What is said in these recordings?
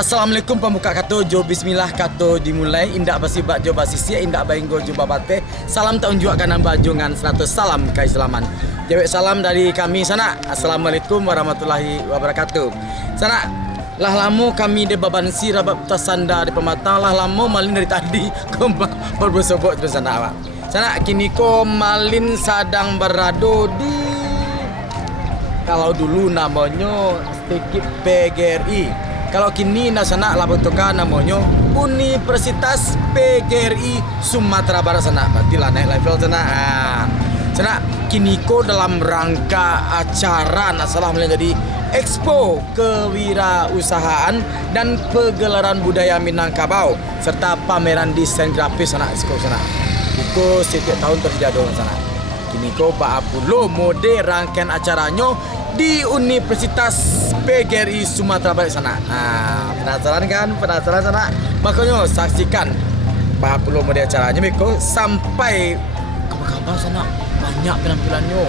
Assalamualaikum pembuka kato jo bismillah kato dimulai indak basibak jo basisia indak bainggo jo babate salam tahun jua kanan bajungan 100 salam keislaman jawab salam dari kami sana. Assalamualaikum warahmatullahi wabarakatuh. Sana lah lamo kami de babansi rabat tasanda di pematang lah lamo malin dari tadi ko berbesobok terus sana awak. Sana kini ko malin sedang berado di kalau dulu namanya sedikit PGRI. Kalau kini nasana labotoka namanya Universitas PGRI Sumatera Barat sana. Berarti lah naik level sana. Sana kini ko dalam rangka acara nasalah menjadi Expo Kewirausahaan dan Pegelaran Budaya Minangkabau serta pameran desain grafis sana Expo sana. Itu setiap tahun terjadi sana. Kini ko 40 mode rangkaian acaranya di Universitas PGRI Sumatera Barat sana. Penasaran kan? Penasaran sana? Makanya saksikan 40 mode acaranya Beko sampai kabar sana. Banyak penampilannya.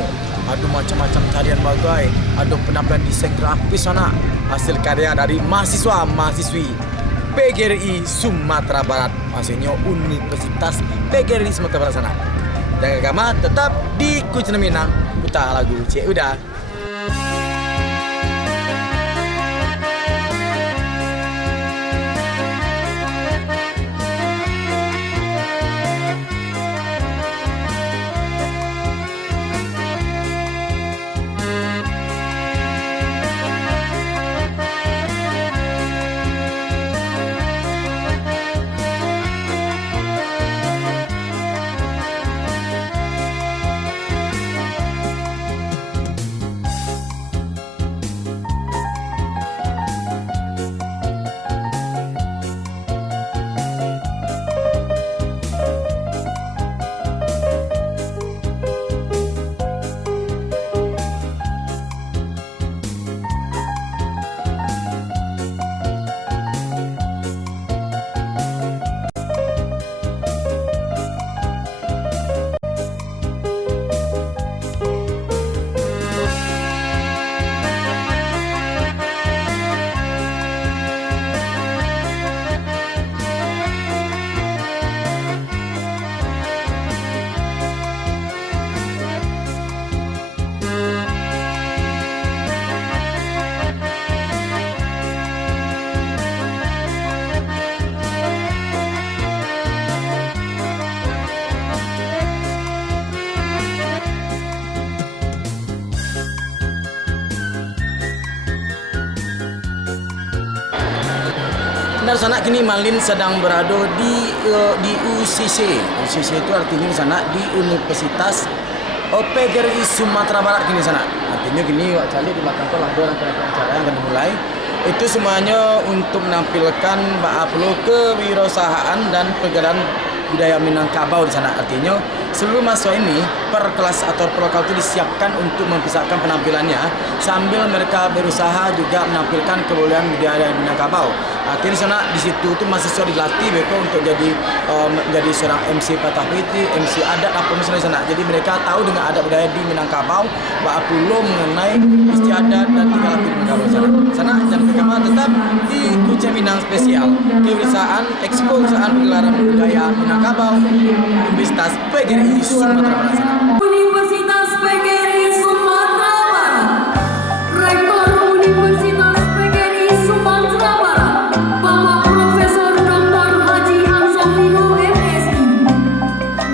Ada macam-macam tarian bagai, ada penampilan desain grafis sana. Hasil karya dari mahasiswa-mahasiswi PGRI Sumatera Barat. Maksudnya Universitas PGRI Sumatera Barat sana. Jangan kama tetap di Kucing Minang putar lagu Cik Udah. Benar sana kini Malin sedang berada di UCC. UCC itu artinya sana di Universitas PGRI Sumatera Barat kini sana. Artinya kini wak cali di belakang telah ada rangkaian acara yang akan dimulai. Itu semuanya untuk menampilkan ba'aplo kewirausahaan dan pegelaran budaya Minangkabau di sana. Artinya seluruh mahasiswa ini per kelas atau per lokal itu disiapkan untuk mempersiapkan penampilannya sambil mereka berusaha juga menampilkan kebudayaan budaya Minangkabau. Akhirnya sana di situ tuh mahasiswa dilatih mereka untuk jadi seorang MC patah piti, MC adat apa misalnya sana. Jadi mereka tahu dengan adat budaya di Minangkabau, ba'aplo mengenai istiadat dan tingkah laku di Minangkabau sana. Sana jangan kemana tetap di Kucing Minang spesial kewirausahaan Expo Pegelaran Budaya Minangkabau Universitas PGRI Sumatera Barat sana. Universitas PGRI Sumatera Barat, Rektor Universitas PGRI Sumatera Barat, Bapak Profesor Dr. Haji Hamsofino MSI,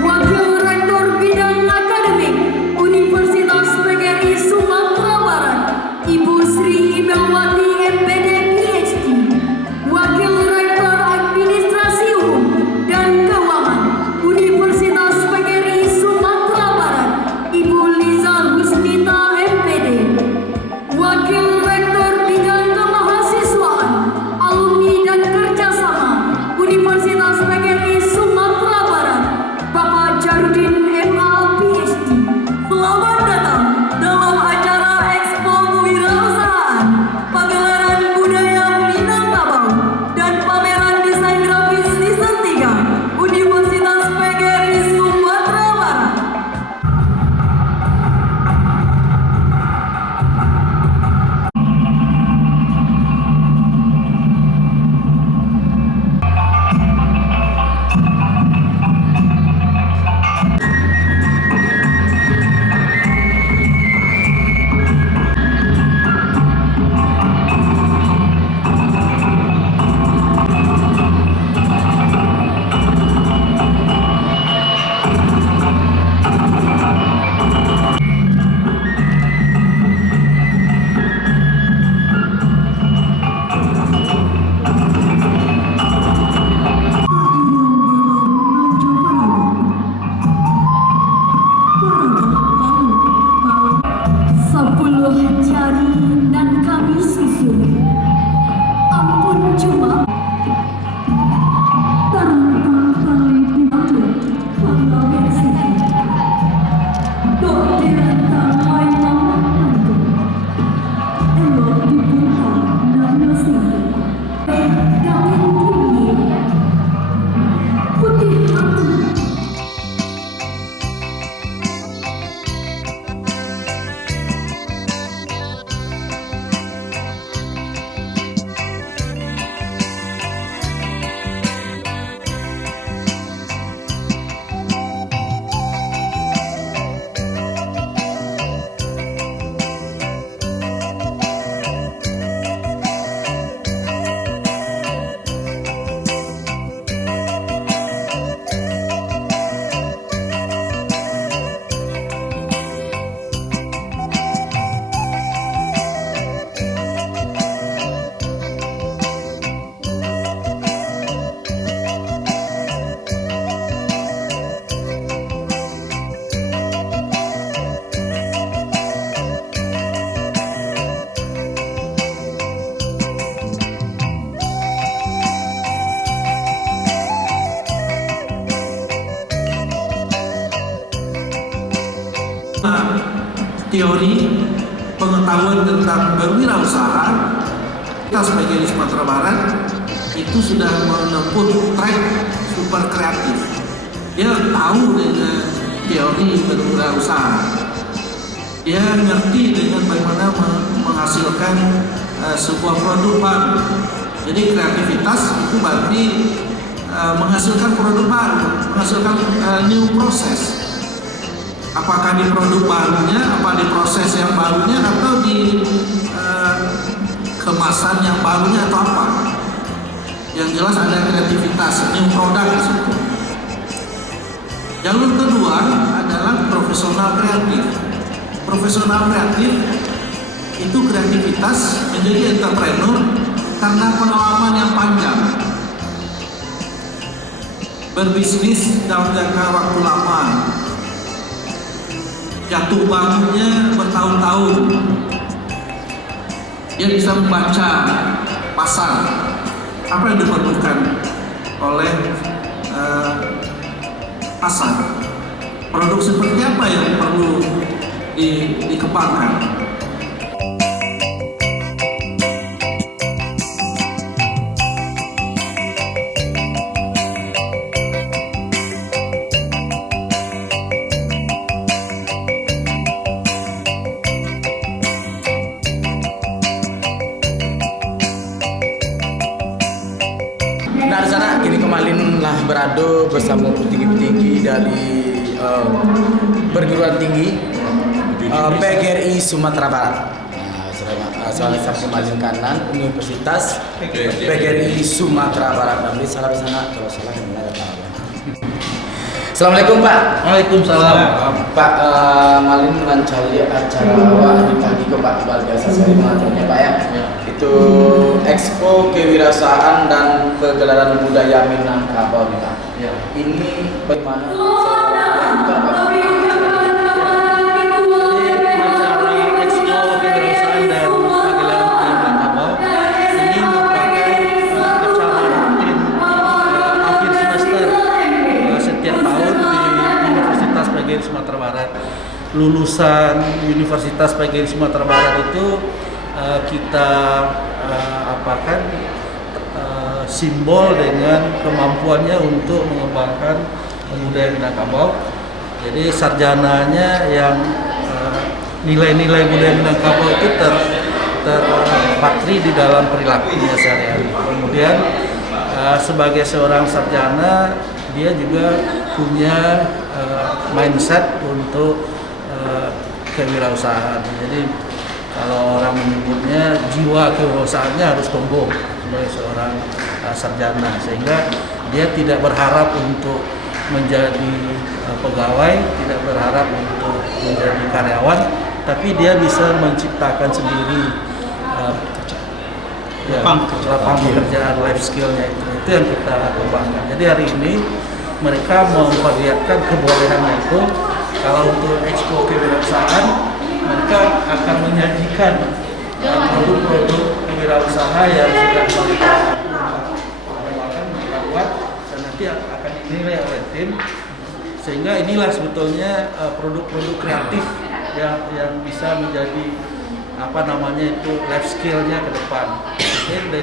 Wakil Rektor Bidang Akademik Universitas PGRI Sumatera Barat, Ibu Sri Ibelwati MPD PhD, Wakil Rektor Administrasi Umum dan Keuangan Universitas PGRI Sumatera Barat, Ibu Liza teori pengetahuan tentang berwirausaha. Kita sebagai di Sumatera Barat itu sudah menempuh track super kreatif. Dia tahu dengan teori berwirausaha. Dia ngerti dengan bagaimana menghasilkan sebuah produk baru. Jadi kreativitas itu berarti menghasilkan produk baru, menghasilkan new proses. Apakah di produk barunya, apa di proses yang barunya, atau di kemasan yang barunya, atau apa? Yang jelas ada kreativitas, new product di situ. Jalur kedua adalah profesional kreatif. Profesional kreatif itu kreativitas menjadi entrepreneur karena pengalaman yang panjang. Berbisnis dalam jangka waktu lama. Jatuh bangunnya bertahun-tahun. Dia bisa membaca pasar, apa yang diperlukan oleh pasar, produk seperti apa yang perlu dikembangkan. Nah di sana kini kemarin lah beradu bersama petinggi-petinggi dari perguruan tinggi PGRI Sumatera Barat. Salah satu kemarin kanan Universitas PGRI Sumatera Barat. Nah, salah di sana kalau salah benar tahu. Assalamualaikum Pak. Waalaikumsalam. Pak, malin mencari acara awak di pagi kok Pak, luar biasa sekali mengaturnya Pak ya. Itu Expo Kewirausahaan dan Pegelaran Budaya Minangkabau nih Pak. Ya. Ini bagaimana? Sumatera Barat. Lulusan Universitas PGRI Sumatera Barat itu kita apakan simbol dengan kemampuannya untuk mengembangkan budaya Minangkabau. Jadi sarjananya yang nilai-nilai budaya Minangkabau itu terpatri di dalam perilakunya sehari-hari. Kemudian sebagai seorang sarjana dia juga punya mindset untuk kewirausahaan. Jadi kalau orang menyebutnya jiwa kewirausahaannya harus tumbuh sebagai seorang sarjana, sehingga dia tidak berharap untuk menjadi pegawai, tidak berharap untuk menjadi karyawan, tapi dia bisa menciptakan sendiri lapangan pekerjaan, life skillnya itu yang kita kembangkan. Jadi hari ini mereka memperlihatkan kebolehannya itu. Kalau untuk Expo Kewirausahaan, mereka akan menyajikan produk-produk kewirausaha yang sudah mereka kembangkan, mereka buat, dan nanti akan dinilai oleh tim. Sehingga inilah sebetulnya produk-produk kreatif yang bisa menjadi life skillnya ke depan. Jadi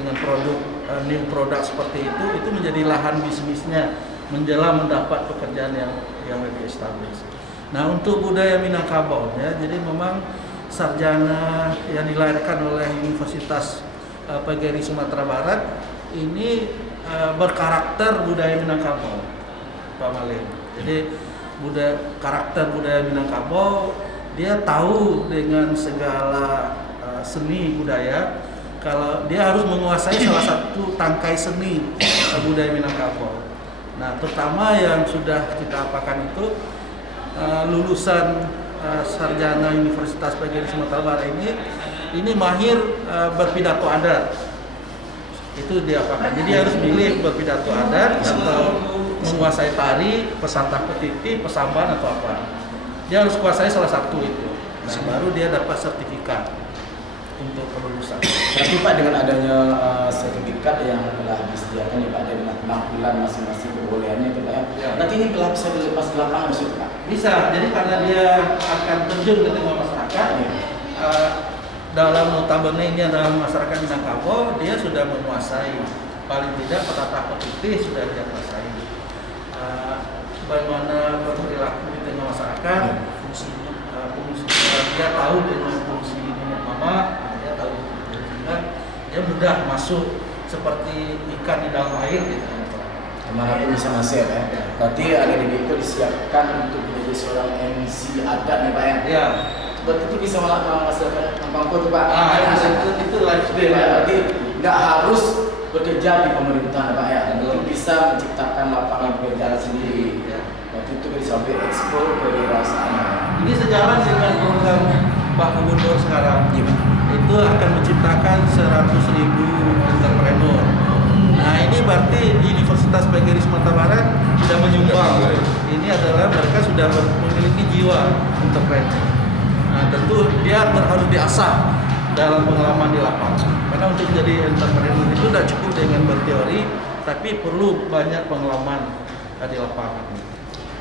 dengan produk new product seperti itu menjadi lahan bisnisnya menjelang mendapat pekerjaan yang lebih established. Nah, untuk budaya Minangkabau ya, jadi memang sarjana yang dilahirkan oleh Universitas PGRI Sumatera Barat ini berkarakter budaya Minangkabau, Pak Malin. Jadi karakter budaya Minangkabau, dia tahu dengan segala seni budaya. Kalau dia harus menguasai salah satu tangkai seni budaya Minangkabau. Nah, terutama yang sudah kita apakan itu lulusan sarjana Universitas PGRI Sumatera Barat ini mahir berpidato adat. Itu dia apakan. Jadi harus milih berpidato adat atau menguasai tari, pesantah petiti, pesamban atau apa. Dia harus kuasai salah satu itu. Nah, baru dia dapat sertifikat. untuk kelulusan. Berarti Pak dengan adanya sertifikat yang telah disediakan ya Pak dengan penampilan masing-masing kebolehannya itu Pak ya. Ya. Nanti ini telah bisa dilepas di lapangan bisa Pak. Bisa, jadi karena dia akan terjun ke tengah masyarakat, Iya. dalam notabene ini adalah masyarakat Minangkabau, dia sudah menguasai, paling tidak penata petitih sudah dia kuasai. Bagaimana berperilaku di tengah masyarakat, fungsinya, dia tahu dengan fungsi nenek mama, dia tahu sehingga dia mudah masuk seperti ikan di dalam air di tengah masyarakat. Kemanapun bisa masuk ya. Berarti adik-adik itu disiapkan untuk menjadi seorang MC adat nih Pak ya. Ya, Berarti itu bisa menghasilkan tampangku tuh Pak. itu lifestyle. Berarti nggak harus bekerja di pemerintahan Pak ya. Itu Betul. bisa menciptakan lapangan pekerjaan sendiri. Ya. Berarti itu bisa sampai ekspor kewirausahaan. Ini sejalan dengan program Pak Gubernur sekarang. Iya Pak. Itu akan menciptakan 100.000 entrepreneur. Nah ini berarti di Universitas PGRI Sumatera Barat sudah menyumbang. Ini adalah mereka sudah memiliki jiwa entrepreneur. Nah tentu dia harus diasah dalam pengalaman di lapangan. Karena untuk jadi entrepreneur itu tidak cukup dengan berteori, tapi perlu banyak pengalaman di lapangan.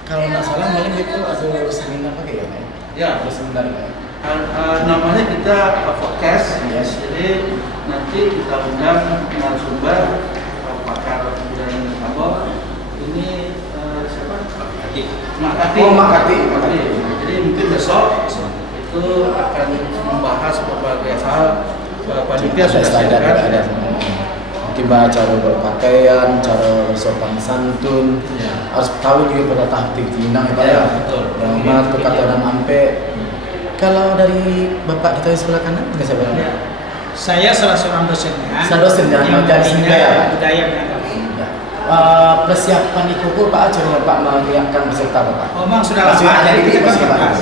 Kalau nggak salah malam itu ada seminar apa ya Pak? Ya, Ada seminar Pak. namanya kita podcast, Yes. jadi nanti kita undang narasumber pakar budaya Minangkabau. Ini siapa? Mak Kati. Oh, Mak Kati. Jadi mungkin besok itu akan membahas berbagai hal. Panitia sudah ada. siapkan. Mungkin bahas cara berpakaian, cara bersopan santun, Ya. harus tahu juga penata aktif Minang ya Pak Ya, ya. betul. Hormat, perkataan ampe. Kalau dari Bapak kita di sebelah kanan, nggak siapa? Ya. Saya salah seorang dosennya. Saya dosen ya, yang dari membina budaya. budaya Minangkabau. Ya. Persiapan itu kok Pak cara Pak menyiapkan peserta Pak? Memang sudah lama Masih ada dari di kita masih Pak. kelas.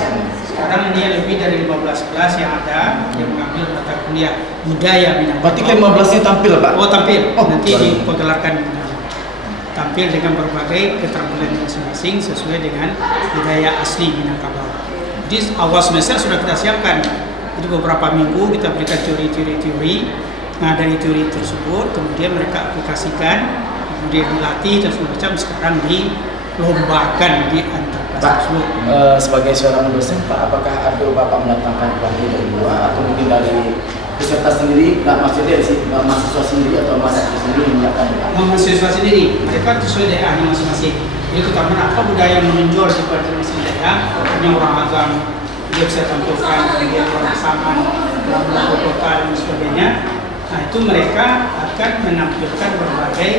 Sekarang ini lebih dari 15 kelas yang ada yang mengambil mata kuliah budaya Minangkabau. Berarti ke-15-nya tampil Pak? Oh tampil. Oh, Nanti baru. dipergelarkan tampil dengan berbagai keterampilan masing-masing sesuai dengan budaya asli Minangkabau. Di awal semester sudah kita siapkan. Itu beberapa minggu kita berikan teori. Nah dari teori tersebut kemudian mereka aplikasikan, kemudian dilatih dan semacam sekarang dilombakan di antar kelas Pak, tersebut. sebagai seorang dosen Pak, apakah ada Bapak mendatangkan pelatih dari luar atau mungkin dari peserta sendiri, nggak maksudnya dari mahasiswa sendiri atau mahasiswa sendiri yang menyiapkan Pak? Mahasiswa sendiri, mereka sesuai daerahnya masing-masing. Jadi terutama apa budaya yang menonjol di masing-masing daerah, ini orang agam, dia bisa tampilkan, kemudian orang saman, orang kota dan sebagainya. Nah itu mereka akan menampilkan berbagai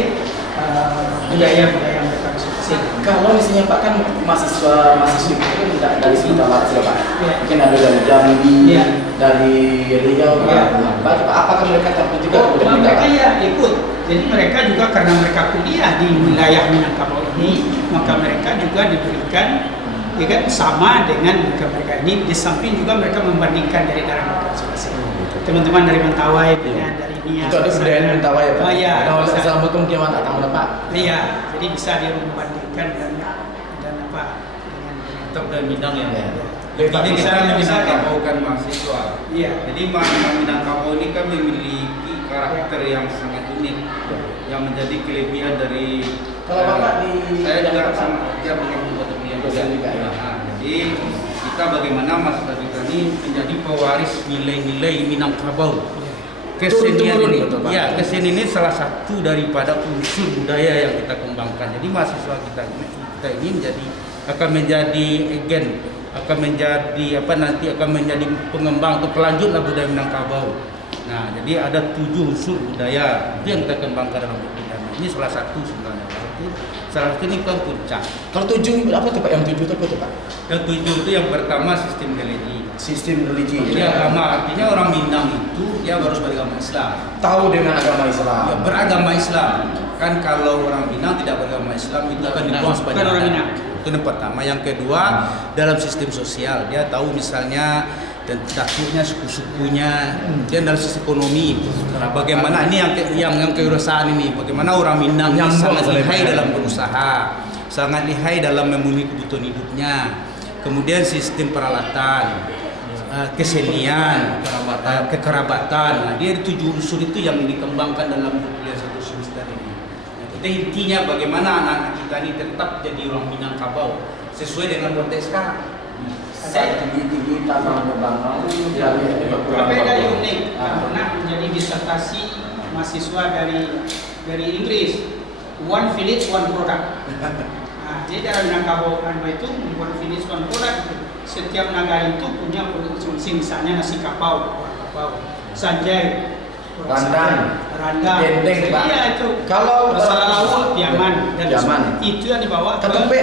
budaya-budaya mereka masing-masing. Kalau misalnya Pak kan mahasiswa itu kan tidak dari Sumatera Barat ya Pak, Iya. mungkin ada dari Jambi, Iya. dari Riau, Iya. Pak, apakah mereka tampil juga? Oh, kemudian mereka mereka- ya ikut. Jadi mereka juga karena mereka kuliah di wilayah Minangkabau ini, maka mereka juga diberikan ya kan sama dengan mereka ini. Di samping juga mereka membandingkan dari daerah mereka masing-masing. Teman-teman dari Mentawai, dari Nias. Itu ada budaya Mentawai ya Pak? Oh iya. Kalau bisa. Assalamualaikum kiamat datang Pak. Iya, jadi bisa dia membandingkan dan apa dengan Tetap dari Minang ya. Ya. Jadi kita Bisa, Minangkabau kan mahasiswa. iya. Jadi Minangkabau ini kan memiliki karakter yang sangat unik, yang menjadi kelebihan dari. Kalau Bapak di- saya juga sama kerja dengan yang Dosen juga, ya. Jadi kita bagaimana mahasiswa kita ini menjadi pewaris nilai-nilai Minangkabau. Kesenian Turun-temurun, ini, betul, Pak. ya kesenian ini salah satu daripada unsur budaya yang kita kembangkan. Jadi mahasiswa kita ini akan menjadi agen, akan menjadi akan menjadi pengembang atau pelanjut lah budaya Minangkabau. Nah, jadi ada 7 unsur budaya itu yang kita kembangkan dalam budaya. Ini salah satu sebenarnya. Salah satu ini kan puncak. Kalau 7 apa tuh Pak? Yang 7 itu apa tuh Pak? Yang 7 itu yang pertama sistem religi. Sistem religi. Ini agama, artinya orang Minang itu dia harus beragama Islam. Tahu dengan agama Islam. Ya, beragama Islam. Kan kalau orang Minang tidak beragama Islam itu akan dibuang sebanyak Bukan orang Minang. Itu yang pertama. Yang kedua, dalam sistem sosial dia tahu misalnya dan dapurnya, suku-sukunya, dan dalam sisi ekonomi. Nah, bagaimana ini yang kewirausahaan ini, bagaimana orang Minang ini sangat lihai dalam berusaha, sangat lihai dalam memenuhi kebutuhan hidupnya. Kemudian sistem peralatan, kesenian, kekerabatan. Nah, dia 7 unsur itu yang dikembangkan dalam kuliah 1 semester ini. Nah, kita intinya bagaimana anak-anak kita ini tetap jadi orang Minangkabau sesuai dengan konteks sekarang. Tinggi-tinggi tanah bangun. Berbeda unik karena menjadi disertasi mahasiswa dari Inggris. One village, one product. Nah, jadi dalam Minangkabau itu one village, one product. Setiap negara itu punya produksi masing, misalnya nasi kapau, sanjay, Randang, dendeng, Pak. Iya itu. Kalau Salawak, Yaman, dan Yaman. itu yang dibawa ke ketupe,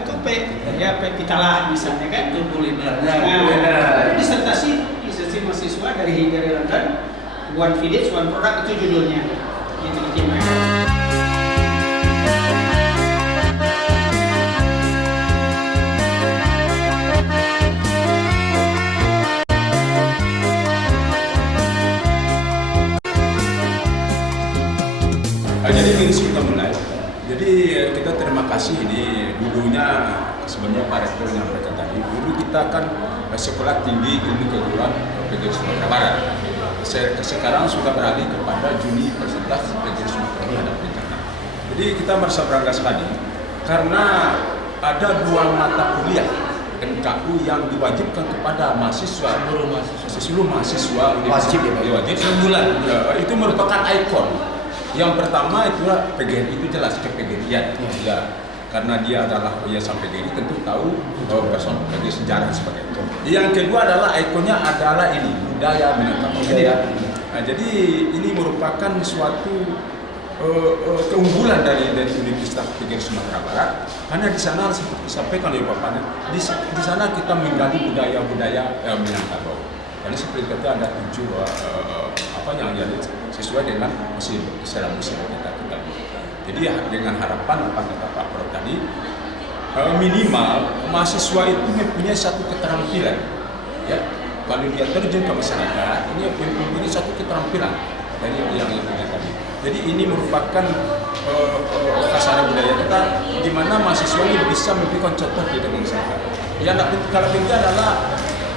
ketupe. Ya, pitalah misalnya kan. Itu kulinernya. Nah, disertasi mahasiswa dari London, One Village, One Product itu judulnya. Itu dikirimkan. Jadi ini kita mulai. Jadi kita terima kasih ini dulunya sebenarnya Pak Rektor menyampaikan tadi. Dulu kita kan sekolah tinggi ilmu keguruan PGRI Sumatera Barat. Sekarang sudah beralih kepada Universitas PGRI Sumatera Barat. Jadi kita merasa bangga sekali karena ada 2 mata kuliah MKU yang diwajibkan kepada mahasiswa, seluruh mahasiswa Wajib ya, wajib sebulan. Itu merupakan ikon. Yang pertama itu PGRI, itu jelas ke-PGRI-an ya. Karena dia adalah yayasan PGRI, tentu tahu person PGRI sejarah sebagai itu. Yang kedua adalah ikonnya adalah ini budaya Minangkabau. Jadi ini merupakan suatu keunggulan dari Universitas PGRI Sumatera Barat, karena di sana seperti disampaikan oleh Bapak, di sana kita menggali budaya-budaya Minangkabau. Karena seperti itu ada 7 yang sesuai dengan Islam Muslim kita. Jadi dengan harapan apa kata Pak Prof tadi, minimal mahasiswa itu mempunyai satu keterampilan, ya. Kalau dia terjun ke masyarakat, ini mempunyai satu keterampilan dari yang punya tadi. Jadi ini merupakan kasana budaya kita, di mana mahasiswa ini bisa memberikan contoh di dalam masyarakat. Yang kalau penting adalah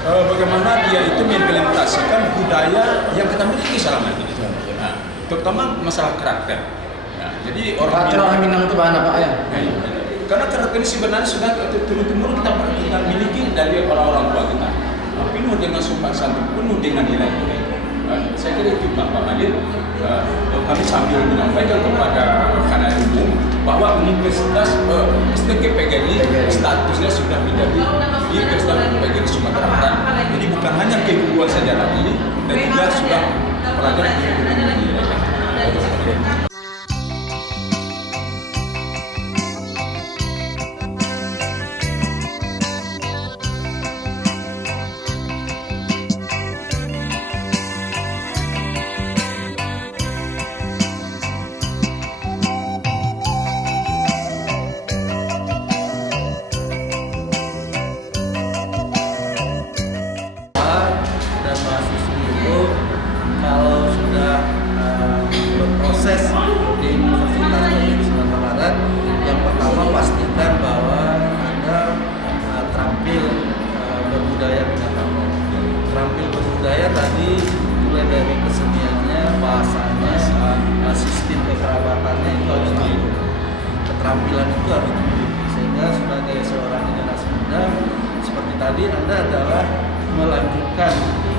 bagaimana dia itu mengimplementasikan budaya yang kita miliki selama ini. Nah, terutama masalah karakter. Nah, jadi orang Minang itu bahan apa ya? Karena karakter ini sebenarnya sudah turun-temurun kita miliki dari orang-orang tua kita. Penuh dengan sopan santun, penuh dengan nilai-nilai. Saya kira itu Pak Madil, kami sambil menyampaikan kepada khalayak umum bahwa Universitas PGRI statusnya sudah menjadi Universitas PGRI Sumatera Barat. Jadi bukan hanya keguruan saja lagi, dan juga sudah pelajar di dan mahasiswa itu kalau sudah berproses di Universitas PGRI Sumatera Barat, yang pertama pastikan bahwa Anda terampil berbudaya Minangkabau. Terampil berbudaya tadi mulai dari keseniannya, bahasanya, sistem kekerabatannya itu harus tahu. Keterampilan itu harus dimiliki, sehingga sebagai seorang generasi muda seperti tadi Anda adalah melanjutkan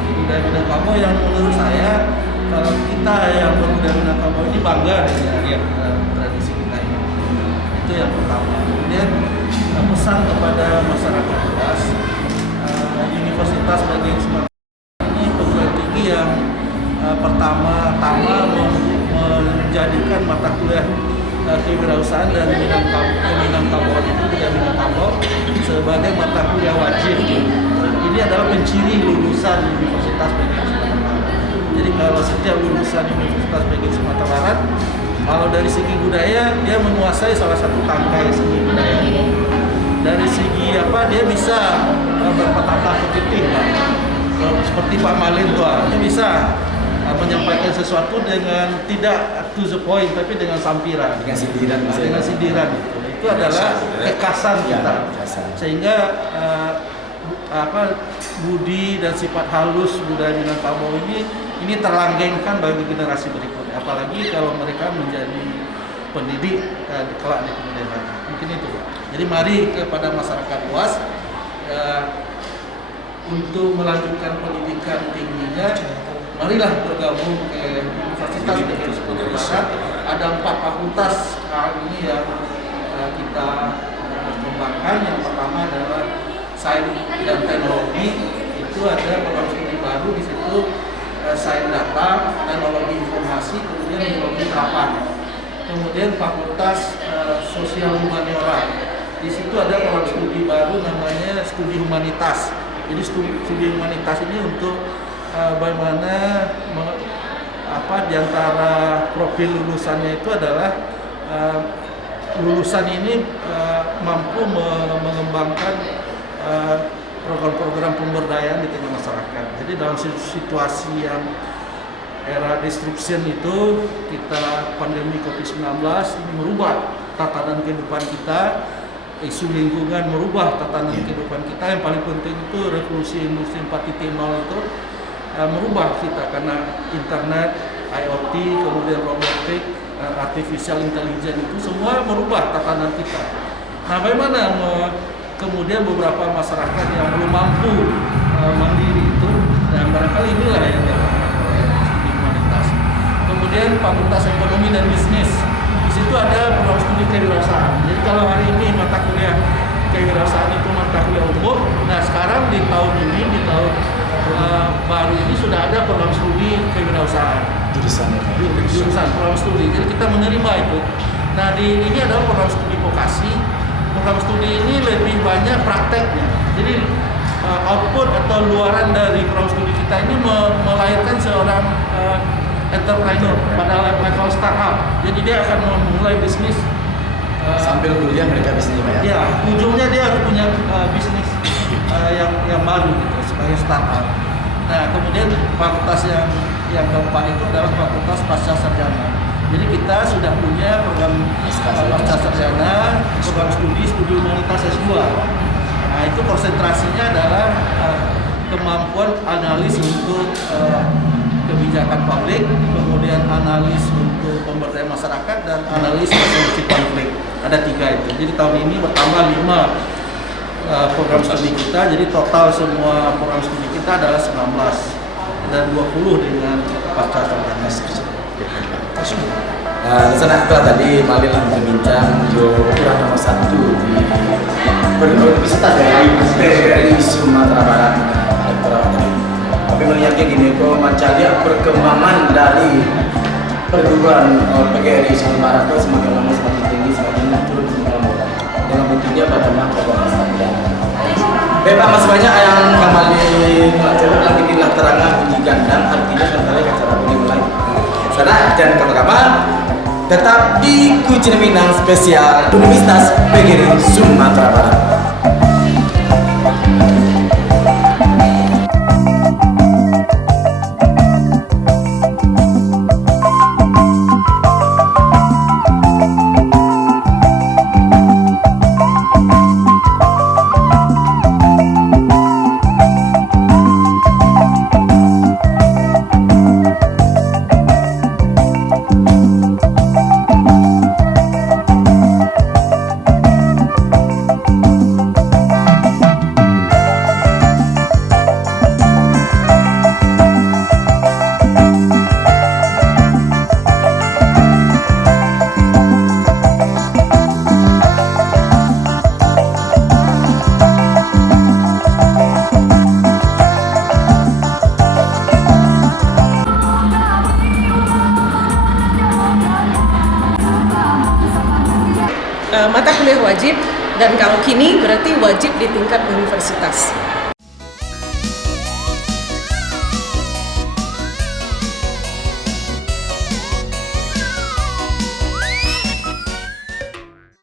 budaya Minangkabau yang menurut saya kalau kita yang berbudaya Minangkabau ini bangga dengan tradisi kita ini. Itu yang pertama. Kemudian pesan kepada masyarakat luas, Universitas PGRI Sumatera ini perguruan tinggi yang pertama-tama menjadikan mata kuliah kewirausahaan dan Minangkabau itu budaya Minangkabau sebagai mata kuliah wajib. Ini adalah penciri lulusan Universitas PGRI Sumatera Barat. Jadi kalau setiap lulusan Universitas PGRI Sumatera Barat, kalau dari segi budaya dia menguasai salah satu tangkai segi budaya. Dari segi dia bisa berpatah kompetitif, Pak. Seperti Pak Malin tua, dia bisa menyampaikan sesuatu dengan tidak to the point, tapi dengan sampiran, dengan sindiran. Itu adalah kekasan kita, sehingga budi dan sifat halus budaya Minangkabau ini terlanggengkan bagi generasi berikutnya, apalagi kalau mereka menjadi pendidik kelak di kemudian hari. Mungkin itu, Pak. Jadi mari kepada masyarakat luas untuk melanjutkan pendidikan tingginya, marilah bergabung ke Universitas PGRI Sumatera Barat. Ada 4 fakultas ini yang kita kembangkan. Yang pertama adalah Sains dan Teknologi, itu ada program studi baru di situ, Sains Data, Teknologi Informasi, kemudian Teknologi Terapan. Kemudian Fakultas Sosial Humaniora, di situ ada program studi baru namanya Studi Humanitas. Jadi studi humanitas ini untuk bagaimana di antara profil lulusannya itu adalah lulusan ini mampu mengembangkan program-program pemberdayaan di tengah masyarakat. Jadi dalam situasi yang era disruption itu, kita pandemi COVID-19 ini merubah tatanan kehidupan kita, isu lingkungan merubah tatanan kehidupan kita. Yang paling penting itu revolusi industri 4.0 itu merubah kita, karena internet, IoT, kemudian robotik, artificial intelligence itu semua merubah tatanan kita. Nah, bagaimana kemudian beberapa masyarakat yang belum mampu mandiri itu, dan barangkali inilah yang dilakukan oleh studi humanitas. Kemudian Fakultas Ekonomi dan Bisnis, di situ ada program studi kewirausahaan. Jadi kalau hari ini mata kuliah kewirausahaan itu mata kuliah umum, nah sekarang di tahun ini, di tahun baru ini sudah ada program studi kewirausahaan. Jurusan program studi. Jadi kita menerima itu. Nah, ini adalah program studi vokasi. Program studi ini lebih banyak prakteknya. Jadi output atau luaran dari program studi kita ini melahirkan seorang entrepreneur pada level startup. Jadi dia akan memulai bisnis Sambil kuliah mereka bisnis, Pak, ya? Ya, ujungnya dia harus punya bisnis yang baru gitu sebagai startup. Nah, kemudian fakultas yang keempat itu adalah fakultas pasca sarjana. Jadi kita sudah punya program pasca sarjana, program studi humanitas S2. Nah, itu konsentrasinya adalah kemampuan analis untuk kebijakan publik, kemudian analis untuk pemberdayaan masyarakat, dan analis resolusi konflik. Ada 3 itu. Jadi tahun ini bertambah 5 program studi kita. Jadi total semua program studi kita adalah 19 dan 20 dengan pasca sarjana. Di sana kita tadi Malin berbincang kurang nomor 1 di Universitas PGRI Sumatera Barat. Tapi melihatnya gini, kok mencari perkembangan dari perguruan PGRI Sumatera Barat itu semakin lama semakin tinggi, semakin turun dengan buktinya pada mahkamah sarjana. Bapak, masih banyak yang kembali coba lagi dilaksanakan uji ganda, artinya sebentar lagi acara boleh mulai. Sana jangan kapan-kapan, tetap di Kucing Minang spesial Universitas PGRI Sumatera Barat. Mata kuliah wajib, dan kalau kini berarti wajib di tingkat universitas.